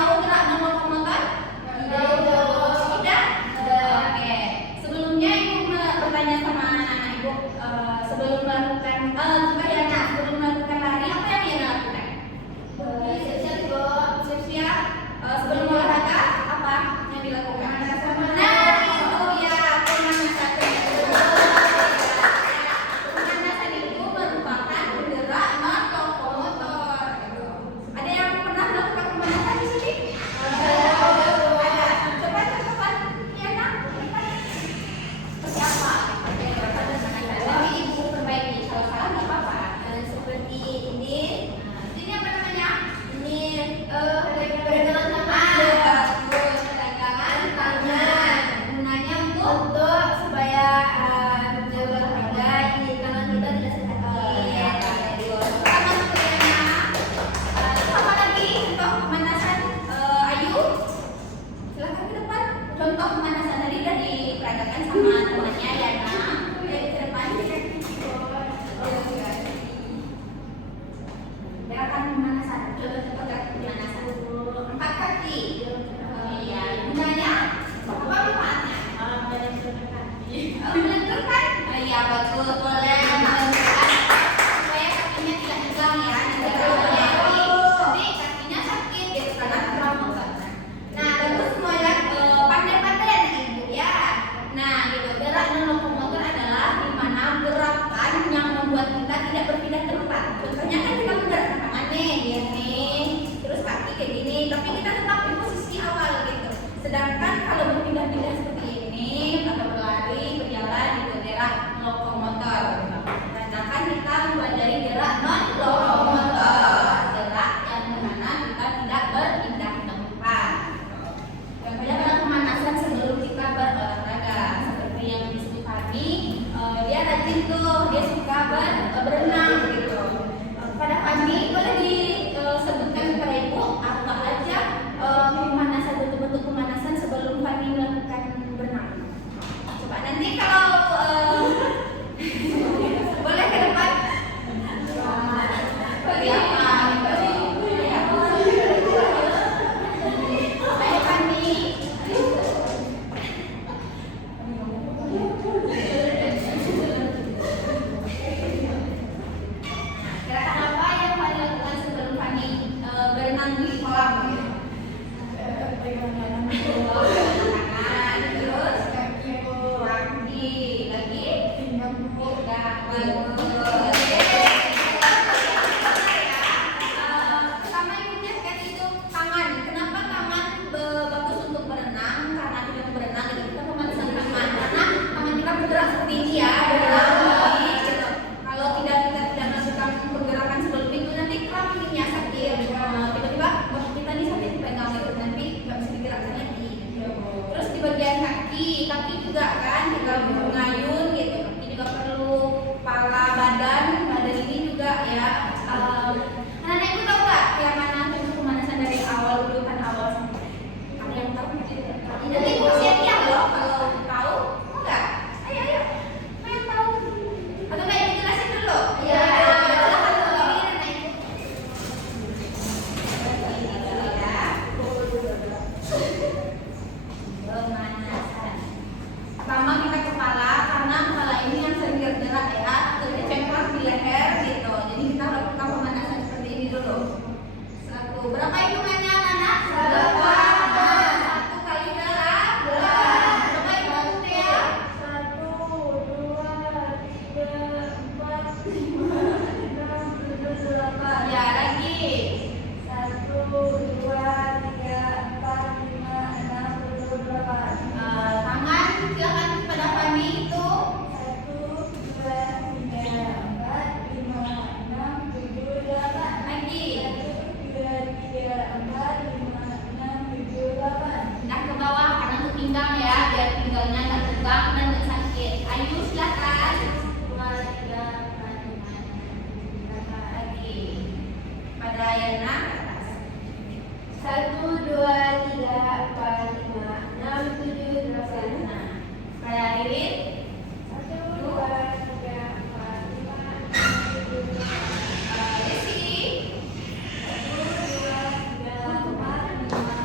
tahu gerak non lokomotor? Tidak. Oke. Sebelumnya ibu bertanya sama anak-anak ibu sebelum melakukan sebelum melakukan lari apa yang Yana lakukan? Siap-siap. Sebelum olahraga apa yang dilakukan? Nah, itu ya pemanasan. Pemanasan itu merupakan gerak non lokomotor. Ada yang pernah melakukan pemanasan di sini? Ada. Coba Yana. Siapa? Nanti ibu perbaiki. Kalau salah nggak apa-apa. Seperti ini. Ini apa namanya? Ini peregangan tangan. Peregangan tangan. Gunanya untuk supaya menjaga olahraga ini tangan kita tidak sakit. Sama seperti sama lagi contoh pemanasan. Ayu, silakan ke depan. Contoh pemanasan tadi sudah diperagakan sama temannya Yana. Ke depan. Gerakan pemanasan. Contoh-contoh gerakan pemanasan. 4 kaki. Iya. Gunanya apa manfaatnya? Melenturkan. Iya betul. Boleh melenturkan supaya kakinya tidak tegang ya. Nanti kalau nanti kakinya sakit gitu karena kurang otot. Nah bagus semua ya. Pandai-pandai anak ibu ya. Nah gitu. Gerak non lokomotor adalah di mana gerakan yang membuat kita tidak berpindah tempat. Contohnya kan kita menggerakkan tangan nih, terus kaki kayak gini, tapi kita tetap di posisi awal gitu. Sedangkan kalau berpindah-pindah seperti ini, atau berlari, berjalan gitu, gerak lokomotor. Sedangkan kita mempelajari gerak non lokomotor, gerak yang dimana kita tidak berpindah tempat. Contohnya adalah pemanasan sebelum kita berolahraga, seperti yang disebut tadi. Dia rajin tuh, dia suka berenang gitu. Pada Fandi boleh disebutkan kepada ibu apa aja pemanasan, bentuk-bentuk pemanasan sebelum Fandi melakukan berenang. Coba nanti kalau boleh ke depan. Baik Fandi. Gerakan apa yang Fani lakukan sebelum Fani berenang di kolam? Pegangan tangan, terus kaki, lagi pinggang, sama ibunya kan itu tangan. Kenapa tangan bagus untuk berenang? Karena tidak berenang itu kita pemanasan tangan. Karena tangan kita bergerak seperti ini ya, berenang. Kalau kita tidak melakukan pergerakan sebelum itu nanti kram ininya sakit. Tiba-tiba kita nih sakit pegang itu nanti nggak bisa digerakkan lagi. Terus di bagian kaki juga kan kita mengayun gitu. Kaki juga perlu, kepala, badan ini juga ya. Anak-anak ibu tahu nggak yang mana bentuk pemanasan dari awal urutan awal sampai? Ada yang tahu? Nanti ibu kasih hadiah loh kalau tahu. Enggak? Ayo. Apa yang tahu? Atau nggak ibu jelasin dulu? Iya. Pemanasan. Pertama kita kepala, karena kepala ini yang sering bergerak ya, tercengkram di leher gitu. Jadi kita lakukan pemanasan seperti ini dulu. 1. Berapa hitungannya anak? 1 kali dalam. Coba hitung ya. 1, 2, 3, 4, 5, 6, 7, 8. Ya lagi. 1, 2, 3, 4, 5, 6, 7, 8. Tangan silakan pada Fani itu. 1, 2, 3, 4, 5, 6, 7, 8. Lagi. 1, 2, 3, 4, 5, 6, 7, 8. Nah ke bawah karena untuk pinggang ya, biar pinggangnya nggak tegang dan nggak sakit. Ayo silakan. 1, 2, 3, 4, 5, 6, lagi. Pada Yana ke atas. 1, 2, 3, 4, 5, 6, 7, 8. Nah, pada Irin. 1, 2, 3, 4, 5, 6, 7, 8. Desi. 1, 2, 3, 4, 5,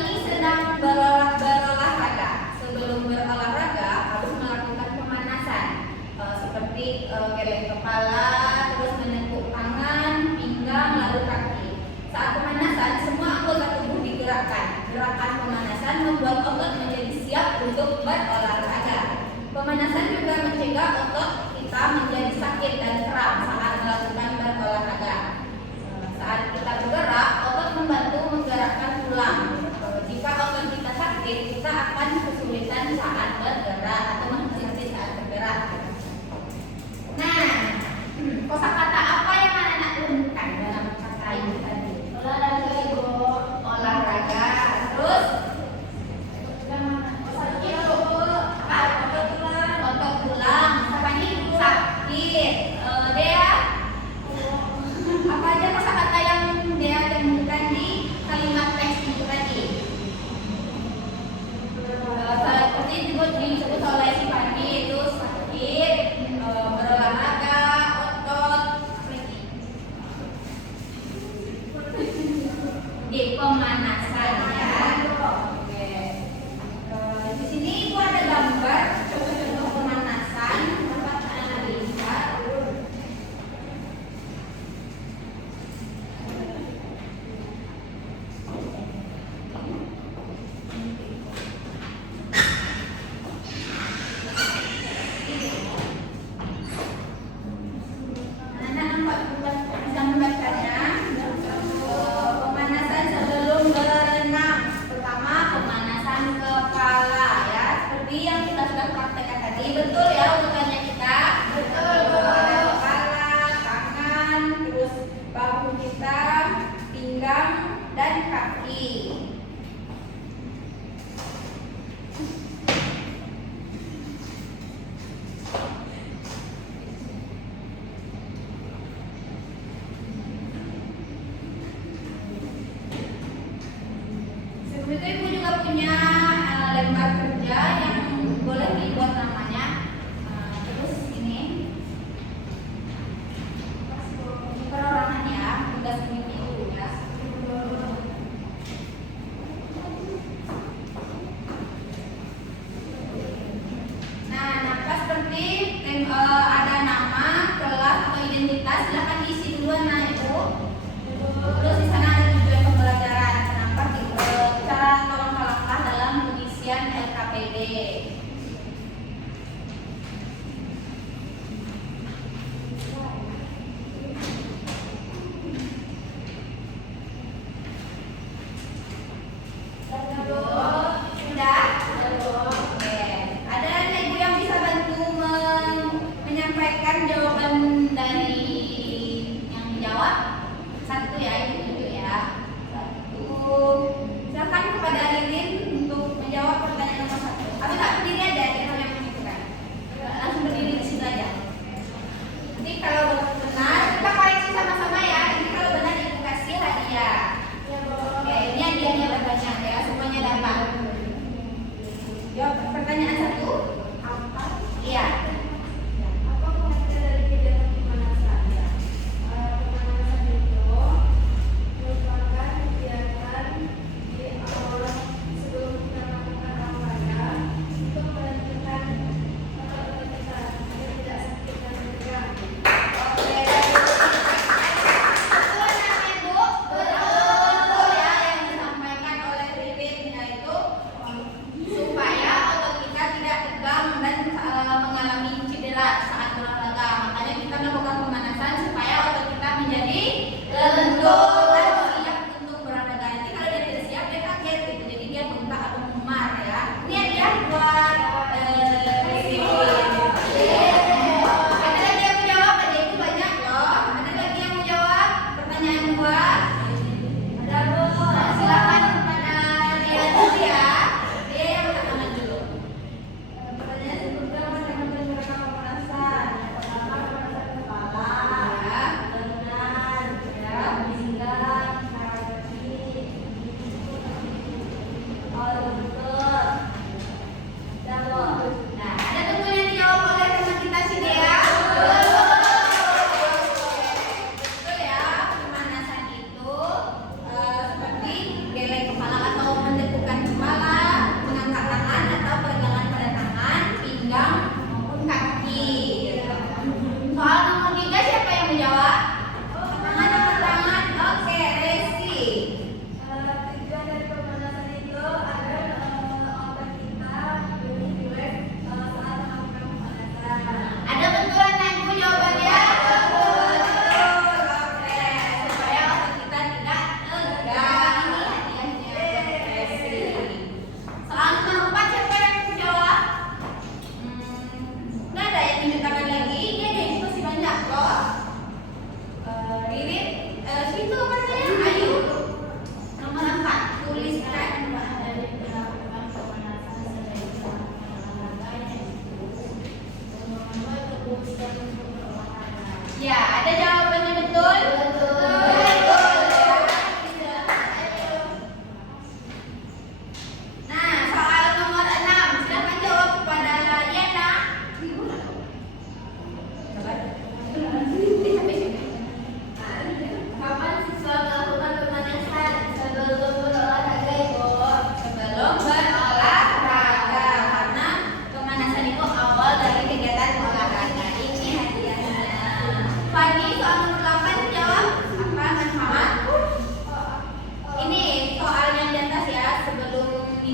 kami sedang berolahraga. Sebelum berolahraga harus melakukan pemanasan seperti geleng kepala, terus menekuk tangan, pinggang, lalu kaki. Saat pemanasan semua anggota tubuh digerakkan. Gerakan pemanasan membuat otot menjadi siap untuk berolahraga. Pemanasan juga mencegah otot kita menjadi sakit dan kram saat melakukan berolahraga. Saat kita bergerak, otot membantu menggerakkan tulang. Jika otot kita sakit, kita akan kesulitan saat bergerak atau menghenti saat bergerak. Nah, kosakata apa yang anak-anak urutkan dalam kata ini tadi? Olahraga, Ibu. Olahraga, terus otot tulang, apa nih? Sakit. Dea, apa aja kosakata yang Dea temukan di kalimat teks itu tadi? Seperti disebut oleh si Fandi itu sakit, berolahraga, otot, di pemanasan ya. Oke. Di sini Ibu ada gambar contoh pemanasan tempat analisa. Bisa membacanya. Pemanasan sebelum berenang. Pertama, pemanasan kepala ya. Seperti yang kita sudah praktekkan tadi. Betul ya urutannya kita? Betul. Kepala, tangan, terus bahu kita, pinggang, dan kaki. Sebelum itu Ibu juga punya lembar kerja yang boleh dibuat namanya. Terus ini perorangan ya, tugas individu ya. Nah, nampak seperti ada nama, kelas atau identitas, silahkan diisi duluan nah Ibu. Terus di sana ada tujuan pembelajaran. Nampak cara atau langkah-langkah dalam pengisian LKPD.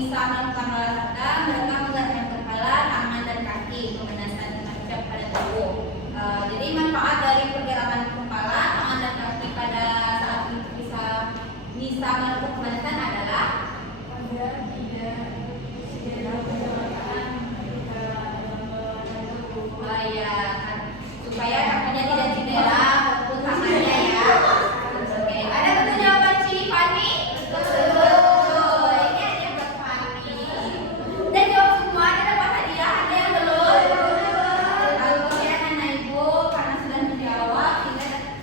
bisa melakukan olahraga, mereka menggerakkan kepala, tangan dan kaki, pemanasan macam pada tubuh. Jadi manfaat dari pergerakan kepala, tangan dan kaki pada saat bisa melakukan pemanasan adalah agar tidak segera penyebabkan ya, supaya kakinya tidak cedera maupun tangannya ya. Oke, ada betul jawaban Ci Fani? Betul. Ini hadiah buat Fani. Dan jawab semua, ada dapat hadiah, ada yang belum? Bagus ya anak ibu, karena sudah menjawab,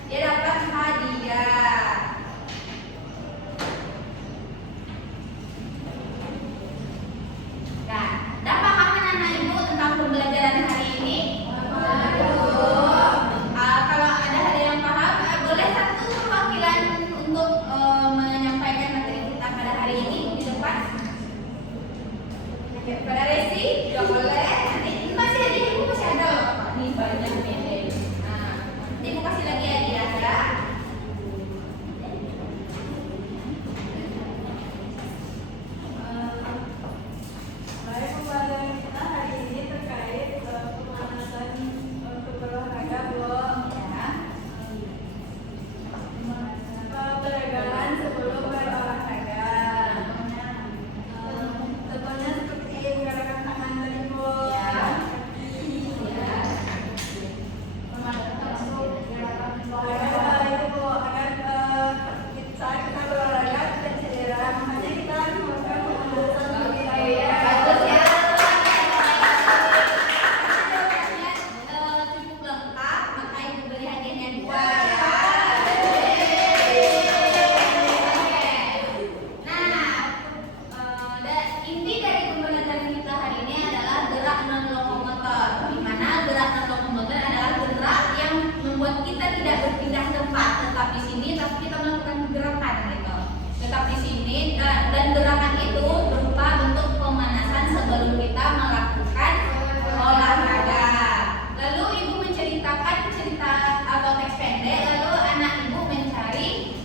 dia dapat hadiah. Nah, dah paham kan anak ibu tentang pembelajaran hari ini? Kalau ada yang paham, boleh satu perwakilan untuk menyampaikan materi kita pada hari ini di depan. Pada Resi, juga boleh. Nanti masih ada, ibu masih ada loh, Pak. Ini banyak nih. Nah, nanti ibu kasih lagi hadiah ya. baik, pembelajaran kita hari ini terkait pemanasan untuk berolahraga belum Ya. peregangan sebelum berolahraga. Contohnya seperti menggerakkan tangan tadi Bu. Ya. Kaki. Ya. Agar itu Bu, agar saat kita berolahraga tidak cedera, makanya kita harus melakukan pemanasan terlebih dahulu. Bagus ya. Jawabannya cukup lengkap, maka ibu beri hadiahnya 2 ya. Nah, inti dari pembelajaran kita hari ini adalah gerak non lokomotor. Di mana gerak non lokomotor adalah gerak yang membuat kita tidak berpindah tempat, tetap di sini, tapi kita melakukan gerakan gitu. Tetap di sini dan gerakan itu berupa bentuk pemanasan sebelum kita melakukan olahraga. Lalu ibu menceritakan cerita atau teks pendek, lalu anak ibu mencari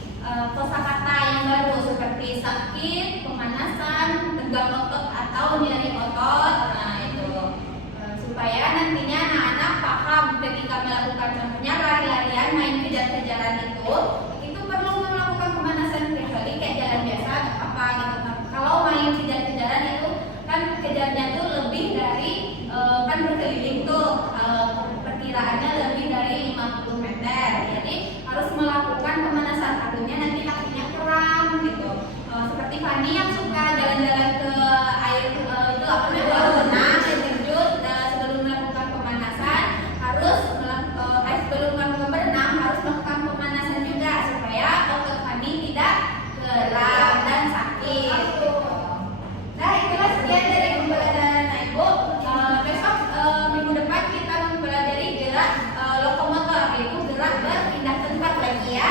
kosakata yang baru seperti sakit, pemanasan, tegang otot atau nyeri otot. Nah itu supaya nantinya anak-anak paham ketika melakukan contohnya lari-larian, main kejar-kejaran itu perlu melakukan pemanasan kecuali kayak jalan biasa nggak apa gitu. Kalau main kejar-kejaran itu kan kejarnya tuh lebih dari kan berkeliling tuh perkiraannya lebih dari 50 meter. Jadi harus melakukan pemanasan, takutnya nanti kakinya kram gitu. Seperti Fani yang suka jalan-jalan ke air itu apa namanya renang, air terjun, sebelum melakukan pemanasan harus sebelum melakukan berenang harus melakukan pemanasan juga supaya otot Fani tidak kram dan sakit. Nah, itulah sekian dari pembelajaran ibu. Besok minggu depan kita mempelajari gerak lokomotor, yaitu gerak berpindah tempat lagi ya.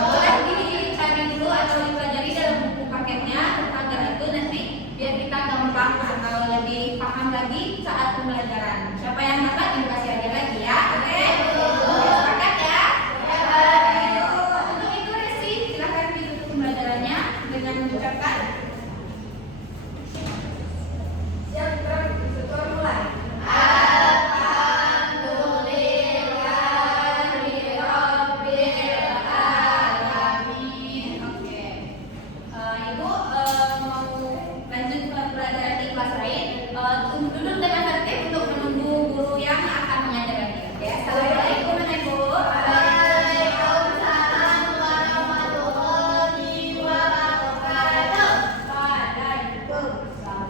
Boleh dicari dulu atau dipelajari dalam buku paketnya tentang gerak itu nanti biar kita gampang atau lebih paham lagi saat pembelajaran.